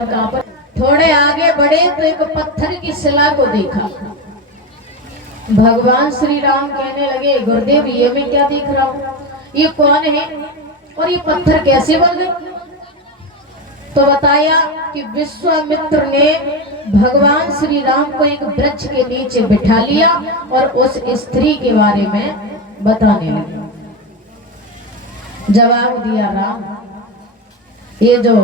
थोड़े आगे बढ़े तो एक पत्थर की शिला को देखा। भगवान श्री राम कहने लगे, गुरुदेव ये मैं क्या देख रहा हूँ, ये कौन है और ये पत्थर कैसे बन गए? तो बताया कि विश्वामित्र ने भगवान श्री राम को एक वृक्ष के नीचे बिठा लिया और उस स्त्री के बारे में बताने लगे। जवाब दिया, राम ये जो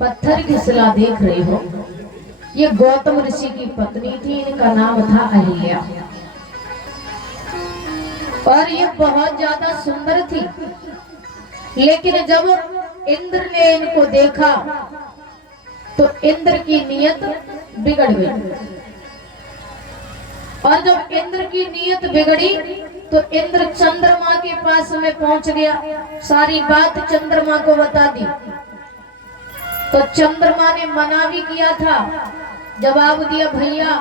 पत्थर की शिला देख रही हो, ये गौतम ऋषि की पत्नी थी, इनका नाम था अहिल्या और ये बहुत ज्यादा सुंदर थी। लेकिन जब इंद्र ने इनको देखा तो इंद्र की नीयत बिगड़ गई और जब इंद्र की नीयत बिगड़ी तो इंद्र चंद्रमा के पास में पहुंच गया, सारी बात चंद्रमा को बता दी। तो चंद्रमा ने मना भी किया था, जवाब दिया, भैया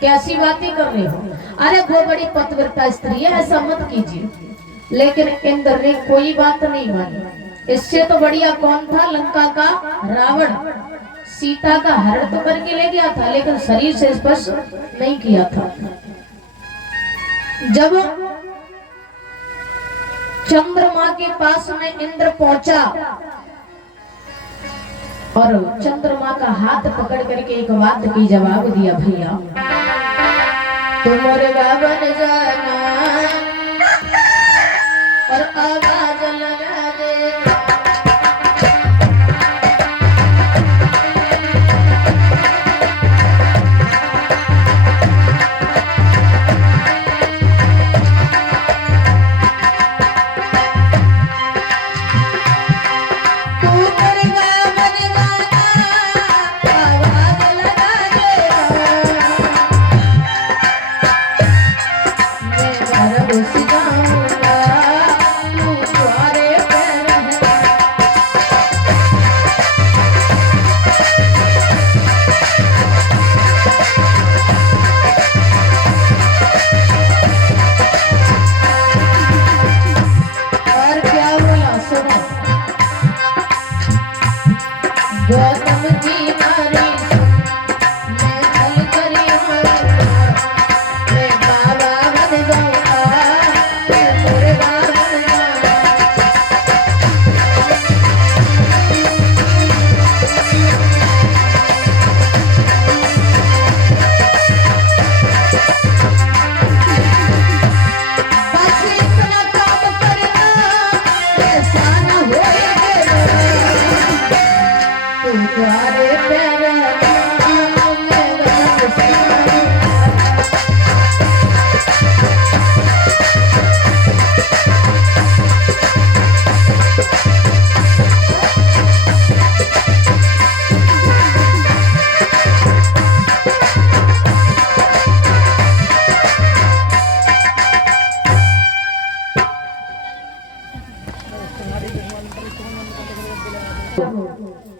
कैसी बातें कर रहे हो, अरे वो बड़ी पतिव्रता स्त्री है, ऐसा मत कीजिए। लेकिन इंद्र ने कोई बात नहीं मानी। इससे तो बढ़िया कौन था, लंका का रावण, सीता का हरण तो करके ले गया था लेकिन शरीर से स्पर्श नहीं किया था। जब चंद्रमा के पास में इंद्र पहुंचा और चंद्रमा का हाथ पकड़ करके एक बात की जवाब दिया, भैया तुम मुर्गा बन जाना और आवाज लगा देना।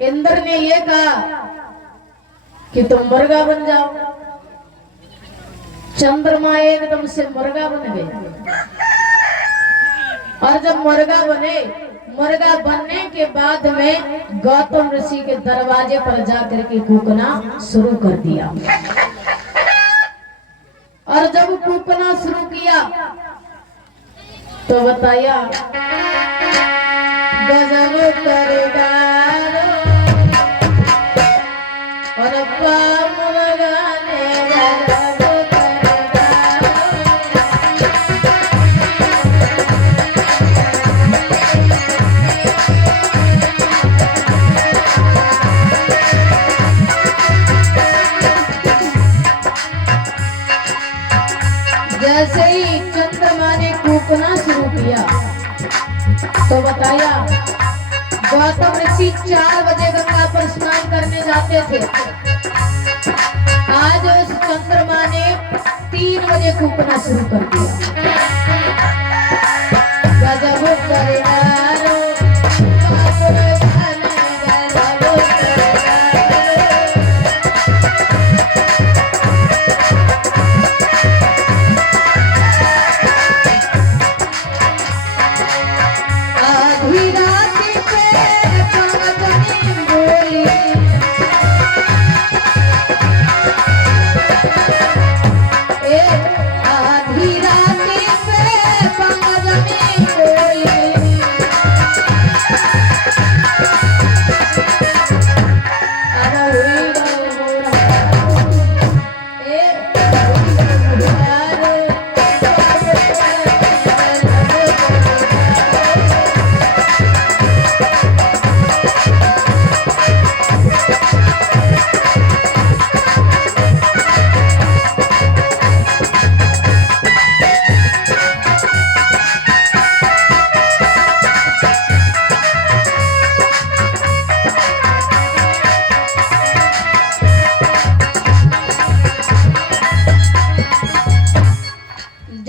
इंद्र ने ये कहा कि तुम मुर्गा बन जाओ। चंद्रमा एकदम से मुर्गा बन गए और जब मुर्गा बने, मुर्गा बनने के बाद में गौतम ऋषि के दरवाजे पर जाकर के कूकना शुरू कर दिया। और जब कूकना शुरू किया तो बताया, गजब करेगा और जैसे ही चंद्रमा ने कूकना शुरू किया तो बताया, गौतम ऋषि 4 बजे गंगा पर स्नान करने जाते थे, आज उस चंद्रमा ने 3 बजे कूकना शुरू कर दिया। गजब करेगा आधी रात पे बोली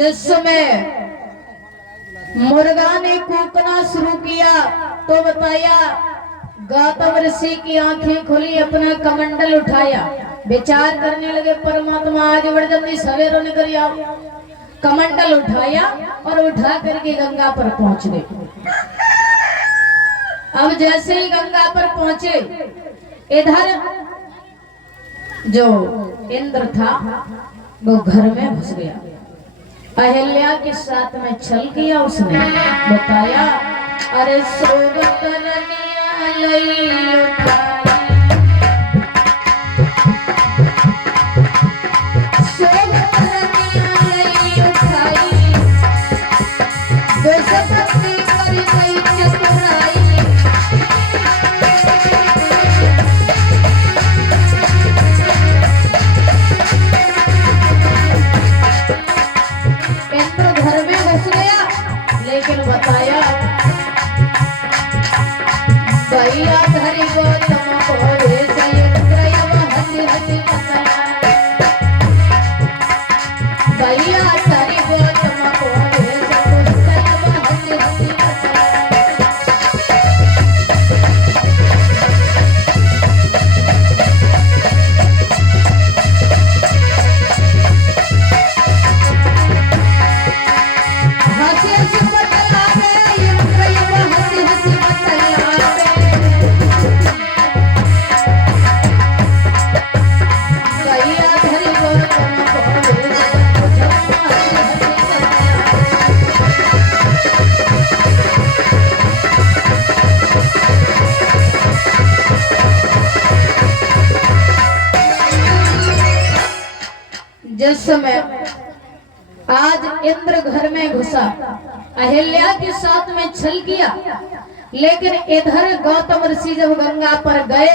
जिस समय मुर्गा ने कूकना शुरू किया तो बताया गौतम ऋषि की आंखें खुली, अपना कमंडल उठाया, विचार करने लगे परमात्मा आज बड़ी जल्दी सवेरे निकल आओ। कमंडल उठाया और उठा करके गंगा पर पहुंच गए। अब जैसे ही गंगा पर पहुंचे, इधर जो इंद्र था वो घर में घुस गया। अहिल्या के साथ में छल किया उसने, बताया अरे सोगत रनिया लई उठाई, सोगत रनिया लई उठाई, देशभक्ति करी गई चतुराई। लेकिन बताया भैया धरी गौतम को हंसी हंसी बताया, भैया धरी गौतम को हंसी हंसी बताया। जिस समय आज इंद्र घर में घुसा, अहिल्या के साथ में छल किया, लेकिन इधर गौतम ऋषि जब गंगा पर गए,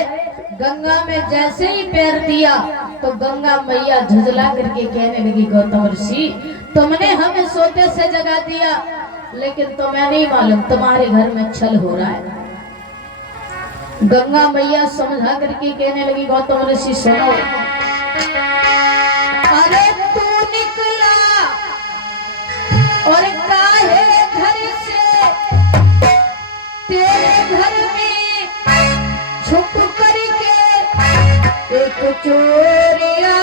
गंगा में जैसे ही पैर दिया तो गंगा मैया झुझला करके कहने लगी गौतम ऋषि तुमने हमें सोते से जगा दिया, लेकिन तुम्हें नहीं मालूम तुम्हारे घर में छल हो रहा है। गंगा मैया समझा करके कहने लगी गौतम ऋषि सुनो, अरे तू निकला और काहे घर से, तेरे घर में छुप करके एक चोरिया